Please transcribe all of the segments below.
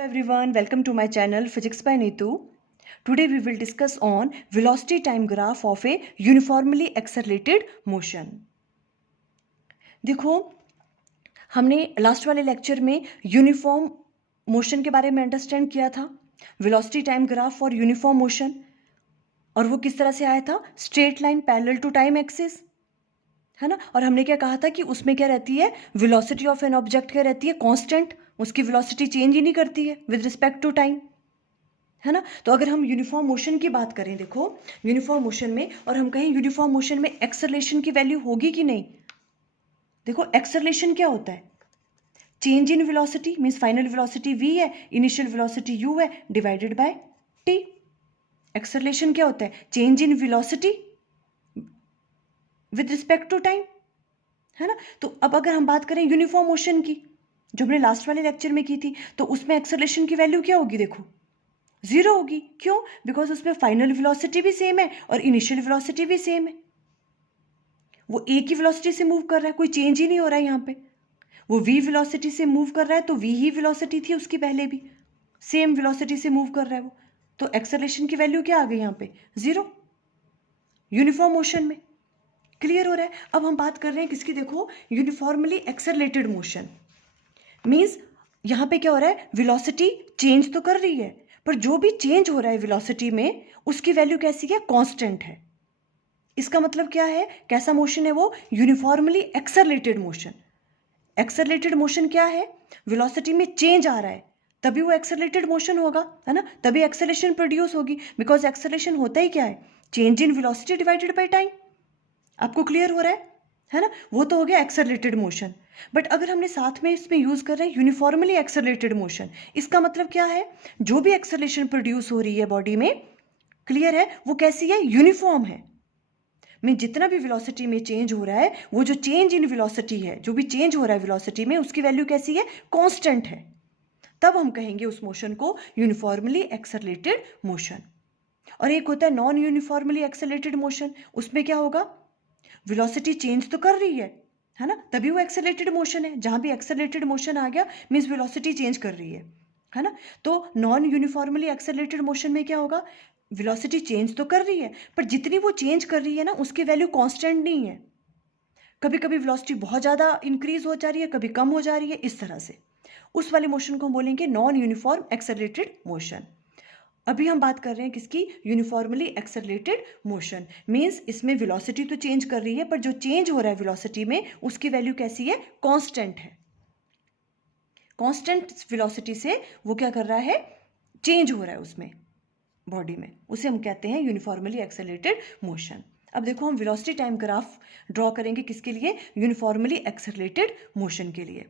Hello everyone, welcome to my channel Physics by Neetu. Today we will discuss on velocity time graph of a uniformly accelerated motion. देखो, हमने last वाले lecture में uniform motion के बारे में understand किया था, velocity time graph for uniform motion, और वो किस तरह से आया था, straight line parallel to time axis, है ना। और हमने क्या कहा था कि उसमें क्या रहती है, वेलोसिटी ऑफ एन ऑब्जेक्ट क्या रहती है, कांस्टेंट, उसकी वेलोसिटी चेंज ही नहीं करती है विद रिस्पेक्ट टू टाइम, है ना। तो अगर हम यूनिफॉर्म मोशन की बात करें, देखो यूनिफॉर्म मोशन में, और हम कहें यूनिफॉर्म मोशन में एक्सेलरेशन की वैल्यू होगी कि नहीं। देखो एक्सेलरेशन क्या होता है, change in velocity, means final velocity v है, इनिशियल वेलोसिटी u है, डिवाइडेड बाय t। एक्सेलरेशन क्या होता है, change in velocity with respect to time, है ना। तो अब अगर हम बात करें यूनिफॉर्म मोशन की, जो हमने लास्ट वाले लेक्चर में की थी, तो उसमें एक्सेलरेशन की वैल्यू क्या होगी, देखो जीरो होगी। क्यों? बिकॉज उसमें फाइनल वेलोसिटी भी सेम है और इनिशियल वेलोसिटी भी सेम है, वो एक ही वेलोसिटी से मूव कर रहा है, कोई चेंज ही नहीं हो रहा है यहाँ पे। वो v वेलोसिटी से मूव कर रहा है तो v ही वेलोसिटी थी उसकी, पहले भी सेम वेलोसिटी से मूव कर रहा है वो, तो एक्सेलरेशन की वैल्यू क्या आ गई यहाँ पे, जीरो, यूनिफॉर्म मोशन में। क्लियर हो रहा है। अब हम बात कर रहे हैं किसकी, देखो यूनिफॉर्मली एक्सेलरेटेड मोशन, मीन्स यहाँ पे क्या हो रहा है, वेलोसिटी चेंज तो कर रही है, पर जो भी चेंज हो रहा है वेलोसिटी में उसकी वैल्यू कैसी है, कांस्टेंट है। इसका मतलब क्या है, कैसा मोशन है वो, uniformly accelerated motion. Accelerated motion क्या है, वेलोसिटी में चेंज आ रहा है तभी वो एक्सेलरेटेड मोशन होगा, है ना, तभी एक्सेलरेशन प्रोड्यूस होगी। बिकॉज एक्सेलरेशन होता ही क्या है, change in velocity divided by time. आपको क्लियर हो रहा है ना। वो तो हो गया एक्सेलरेटेड मोशन। बट अगर हमने साथ में इसमें यूज कर रहे हैं यूनिफॉर्मली एक्सेलरेटेड मोशन, इसका मतलब क्या है, जो भी एक्सेलरेशन प्रोड्यूस हो रही है बॉडी में, क्लियर है, वो कैसी है, यूनिफॉर्म है। मैं जितना भी वेलोसिटी में चेंज हो रहा है, वो जो चेंज इन वेलोसिटी है, जो भी चेंज हो रहा है वेलोसिटी में, उसकी वैल्यू कैसी है, कांस्टेंट है। तब हम कहेंगे उस मोशन को यूनिफॉर्मली एक्सेलरेटेड मोशन। और एक होता है नॉन यूनिफॉर्मली एक्सेलरेटेड मोशन, उसमें क्या होगा, वेलोसिटी चेंज तो कर रही है ना, तभी वो एक्सेलरेटेड मोशन है। जहां भी एक्सेलरेटेड मोशन आ गया मीन्स वेलोसिटी चेंज कर रही है ना। तो नॉन यूनिफॉर्मली एक्सेलरेटेड मोशन में क्या होगा, वेलोसिटी चेंज तो कर रही है, पर जितनी वो चेंज कर रही है ना, उसकी वैल्यू कांस्टेंट नहीं है। कभी कभी वेलोसिटी बहुत ज़्यादा इंक्रीज हो जा रही है, कभी कम हो जा रही है, इस तरह से। उस वाले मोशन को हम बोलेंगे नॉन यूनिफॉर्म एक्सेलरेटेड मोशन। अभी हम बात कर रहे हैं किसकी, यूनिफॉर्मली एक्सेलरेटेड मोशन, मींस इसमें वेलोसिटी तो चेंज कर रही है, पर जो चेंज हो रहा है वेलोसिटी में उसकी वैल्यू कैसी है, कांस्टेंट है। कांस्टेंट वेलोसिटी से वो क्या कर रहा है, चेंज हो रहा है उसमें बॉडी में, उसे हम कहते हैं यूनिफॉर्मली एक्सेलरेटेड मोशन। अब देखो हम वेलोसिटी टाइम ग्राफ ड्रॉ करेंगे किसके लिए, यूनिफॉर्मली एक्सेलरेटेड मोशन के लिए।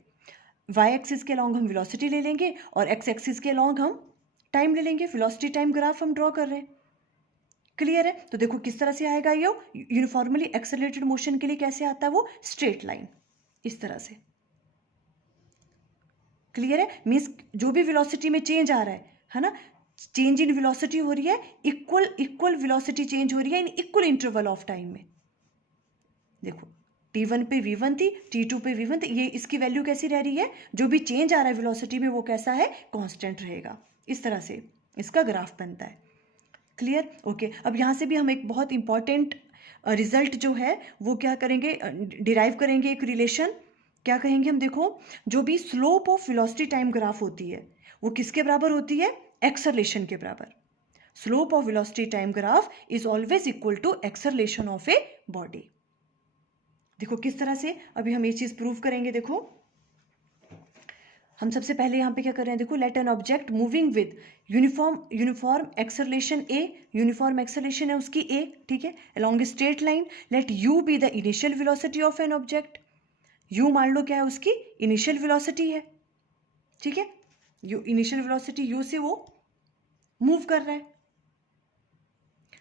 वाई एक्सिस के अलॉन्ग हम वेलोसिटी ले लेंगे और एक्स एक्सिस के अलॉन्ग हम टाइम ले लेंगे। वेलोसिटी टाइम ग्राफ हम ड्रॉ कर रहे हैं, क्लियर है। तो देखो किस तरह से आएगा ये, यूनिफॉर्मली एक्सेलरेटेड मोशन के लिए कैसे आता है वो, स्ट्रेट लाइन, इस तरह से। क्लियर है, मीन्स जो भी वेलोसिटी में चेंज आ रहा है ना, चेंज इन वेलोसिटी हो रही है, इक्वल वेलोसिटी चेंज हो रही है in equal interval of time में। देखो t1 पे v1 थी, t2 पे v1 थी, ये इसकी वैल्यू कैसी रह रही है, जो भी चेंज आ रहा है वेलोसिटी में वो कैसा है, कांस्टेंट रहेगा। इस तरह से इसका ग्राफ बनता है। Clear, okay. अब यहाँ से भी हम एक बहुत इंपॉर्टेंट रिजल्ट जो है वो क्या करेंगे, डिराइव करेंगे एक रिलेशन। क्या कहेंगे हम, देखो जो भी slope of velocity time graph होती है वो किसके बराबर होती है, एक्सेलरेशन के बराबर। Slope of velocity time graph is always equal to acceleration of a body. देखो किस तरह से अभी हम ये चीज प्रूव करेंगे। देखो हम सबसे पहले यहाँ पे क्या कर रहे हैं, देखो let an object moving with uniform acceleration a, uniform acceleration है उसकी ए, ठीक है, along a straight line. Let u be the initial velocity of an object, u मान लो क्या है उसकी इनिशियल वेलोसिटी है, ठीक है, यू इनिशियल वेलोसिटी यू से वो मूव कर रहा है।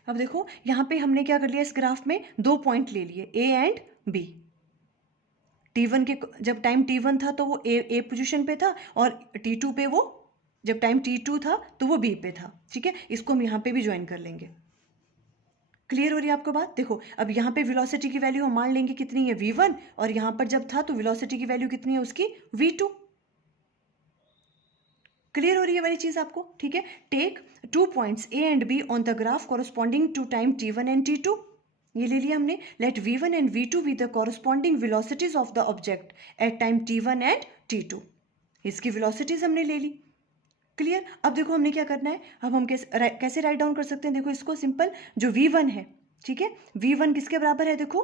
अब देखो यहाँ पे हमने क्या कर लिया, इस ग्राफ में दो पॉइंट ले लिए ए एंड बी। t1 के जब टाइम t1 था तो वो ए पोजीशन पे था, और t2 पे वो जब टाइम t2 था तो वो b पे था, ठीक है। इसको हम यहाँ पे भी ज्वाइन कर लेंगे। क्लियर हो रही है आपको बात। देखो अब यहाँ पे वेलोसिटी की वैल्यू हम मान लेंगे कितनी है, v1, और यहाँ पर जब था तो वेलोसिटी की वैल्यू कितनी है उसकी, v2। क्लियर हो रही है वाली चीज आपको? ठीक है, take 2 points A and B on the graph corresponding to time t1 and t2, ये ले लिया हमने. Let v1 and v2 be the corresponding velocities of the object at time t1 and t2. इसकी वेलोसिटीज हमने ले ली. Clear? अब देखो हमने क्या करना है, अब हम कैसे राइट डाउन कर सकते हैं? देखो इसको सिंपल, जो v1 है, ठीक है, v1 किसके बराबर है? देखो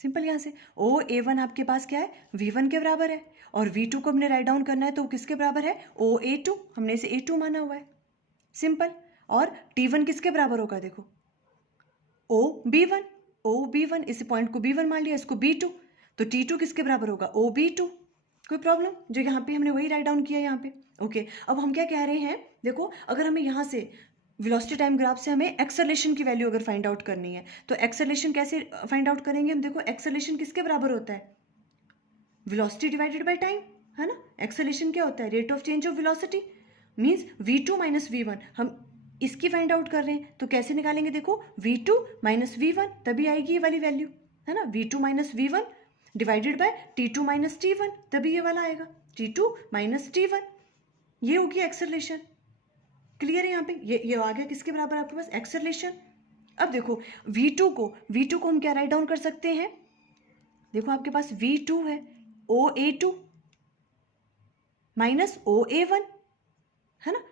सिंपल, यहां से ओ a1 आपके पास क्या है? v1 के बराबर है. और v2 को हमने राइट डाउन करना है तो किसके बराबर है? ओ a2, हमने इसे a2 माना हुआ है. सिंपल. और t1 किसके बराबर होगा? देखो ओ b1, इस पॉइंट को b1 मान लिया, इसको b2, तो t2 किसके बराबर होगा? ओ b2. कोई प्रॉब्लम? जो यहाँ पे हमने वही राइट डाउन किया यहाँ पे. ओके, अब हम क्या कह रहे हैं? देखो अगर हमें यहाँ से वेलोसिटी टाइम ग्राफ से हमें एक्सेलरेशन की वैल्यू अगर फाइंड आउट करनी है तो एक्सेलरेशन कैसे फाइंड आउट करेंगे हम? देखो एक्सेलरेशन किसके बराबर होता है? वेलोसिटी डिवाइडेड बाय टाइम, है ना. एक्सेलरेशन क्या होता है? Rate of change of velocity. Means v2 minus v1, हम इसकी फाइंड आउट कर रहे हैं तो कैसे निकालेंगे? देखो v2 माइनस v1, तभी आएगी ये वाली वैल्यू, है ना. v2 minus v1 divided by t2 minus t1, तभी ये वाला आएगा, t2 माइनस t1. ये होगी एक्सेलरेशन. क्लियर है? यहाँ पे ये आ गया किसके बराबर आपके पास? एक्सेलरेशन. अब देखो v2 को हम क्या राइट डाउन कर सकते हैं? देखो आपके पास v2 है ओ a2 माइनस ओ a1, है ना.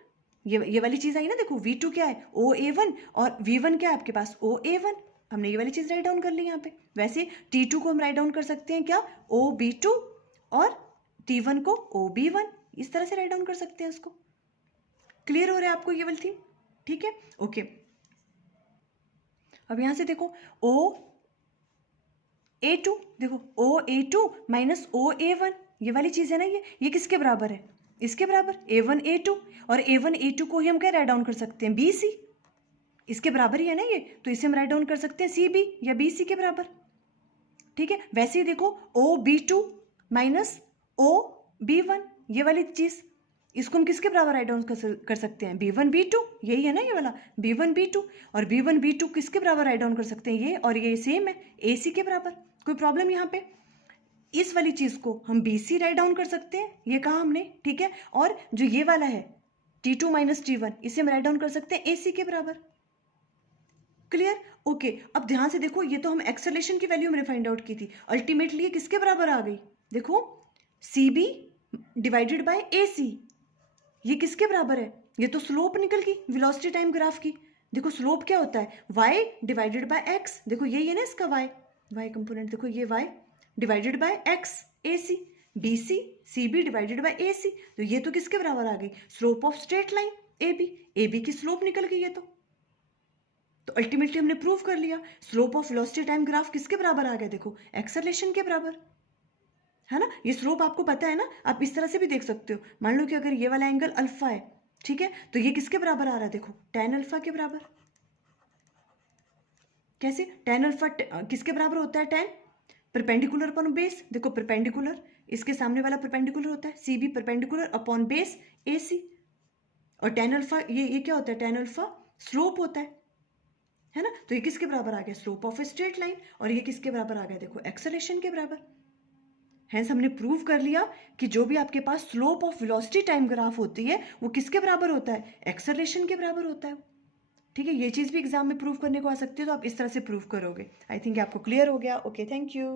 ये वाली चीज आई ना. देखो v2 क्या है? ओ a1, और v1 क्या है आपके पास? ओ a1. हमने ये वाली चीज राइट डाउन कर ली यहाँ पे. वैसे t2 को हम राइट डाउन कर सकते हैं क्या? ओ b2, और t1 को ओ b1. इस तरह से राइट डाउन कर सकते हैं उसको. क्लियर हो रहा है आपको ये वाली थी? ठीक है, ओके. अब यहां से देखो ओ a2, देखो ओ a2 माइनस ओ a1, ये वाली चीज है ना. ये किसके बराबर है? इसके बराबर, a1 a2. और a1 a2 को ही हम क्या राइट डाउन कर सकते हैं? bc. इसके बराबर ही है ना ये, तो इसे हम राइट डाउन कर सकते हैं cb या bc के बराबर. ठीक है, वैसे ही देखो ओ b2 माइनस ओ b1, ये वाली चीज, इसको हम किसके बराबर राइट डाउन कर सकते हैं? b1 b2, यही है ना ये वाला b1 b2. और b1 b2 किसके बराबर राइट डाउन कर सकते हैं? ये और ये सेम है, ac के बराबर. कोई प्रॉब्लम यहाँ पे? इस वाली चीज को हम bc राइट डाउन कर सकते हैं, ये कहा हमने. ठीक है, और जो ये वाला है t2 माइनस t1, इसे हम राइट डाउन कर सकते हैं ac के बराबर. क्लियर? ओके. अब ध्यान से देखो, ये तो हम एक्सेलरेशन की वैल्यू हमने फाइंड आउट की थी. अल्टीमेटली ये किसके बराबर आ गई? देखो cb डिवाइडेड बाय ac, ये किसके बराबर है? ये तो स्लोप निकल गई वेलोसिटी टाइम ग्राफ की. देखो स्लोप क्या होता है? y divided by x. देखो यही है ना इसका y कंपोनेंट. देखो ये y divided by x, ac, bc cb divided by ac. तो ये तो किसके बराबर आ गई? Slope of straight line ab की स्लोप निकल गई ये तो अल्टीमेटली हमने प्रूव कर लिया slope of velocity time graph किसके बराबर आ गया? देखो एक्सेलरेशन के बराबर, है ना. ये स्लोप आपको पता है ना, आप इस तरह से भी देख सकते हो. मान लो कि अगर ये वाला एंगल अल्फा है, ठीक है, तो ये किसके बराबर आ रहा है? देखो tan अल्फा के बराबर. कैसे? tan अल्फा किसके बराबर होता है? tan perpendicular upon base. देखो परपेंडिकुलर, इसके सामने वाला परपेंडिकुलर होता है, cb perpendicular upon base ac. और tan अल्फा ये क्या होता है? tan अल्फा स्लोप होता है ना. तो ये किसके बराबर आ गया? Slope of A straight line. और ये किसके बराबर आ गया? देखो एक्सेलरेशन के बराबर. हेंस हमने प्रूव कर लिया कि जो भी आपके पास slope of velocity time graph होती है वो किसके बराबर होता है? एक्सेलरेशन के बराबर होता है. ठीक है, ये चीज भी एग्जाम में प्रूव करने को आ सकती है, तो आप इस तरह से प्रूव करोगे. आई थिंक आपको क्लियर हो गया. Okay, thank you.